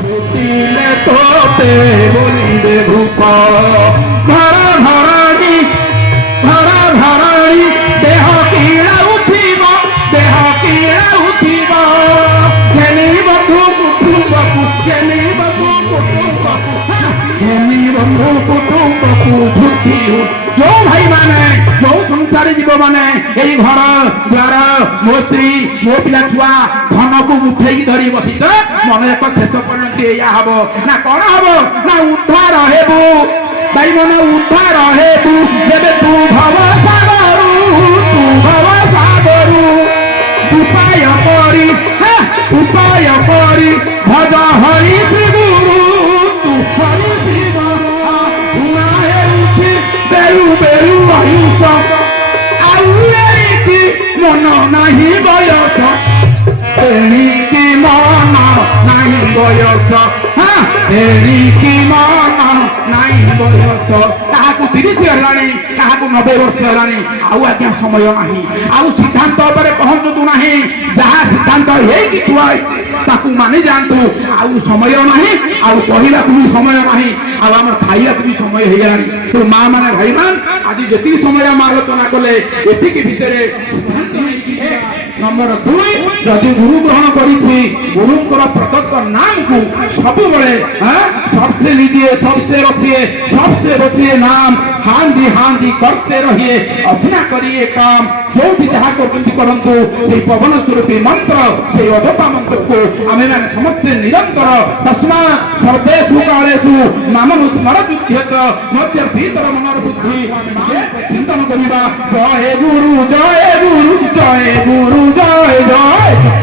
ছুটিলে তোতে বলিবে ভূপ ধরা ধরানি ধরা ধরানি দেহ কিরা উঠিব দেহ কিরা উঠিব ঘেনি বন্ধু কুটুম্বকু ঘেনি বন্ধু কুটুম্বকু ঘেনি বন্ধু কুটুম্বকু ভূতি जो भाई माने जो संसारी जीव माने यही घर द्वार मो स्त्री मो पिला छुआ धन को उठे धरी बसी मन एक शेष परिणति या हम ना कौन हम ना उद्धार हेबू भाई मन उद्धार हेबू जब तू भव सागरू उपाय करी भज हरि श्री गुरु तू हरि श्री गुरु बेरु बेरु अहिंस आउरी मन नहीं बयस एणिकी मन नहीं बयस एणिकी मन नहीं बयस काहाकु 30 हेलानी काहाकु 90 वर्ष हेलानी आउ आज्ञा समय नहीं आउ सिद्धांत पर पहुंचतु नहीं जहाँ सिद्धांत हेकी थुआ ताकू मानि जातु आउ समय नहीं आउ कहला भी समय नहीं आउ आम खाइला भी समय हो गलानी तो माँ माने भाई मान आज जी समय आम आलोचना कले एतिकी भितरे नंबर 2 जदि गुरु ग्रहण करी गुरुंकर प्रदत्त नाम को सब बड़े सबसे लीजिए सबसे रखिए सबसे बसिए नाम हाँ जी करते रहिए अभिनय करिए काम जो भी जहाँ करतु से पवन स्वरूपी मंत्र से अधपा मंत्र को आम मैंने समस्ते निरंतर तस्मा सर्वेषु कालेषु नाम स्मरतुभ्यश्च मध्य भीतर मनर बुद्धि चिंतन करिबा जय गुरु जय गुरु जय गुरु जय जय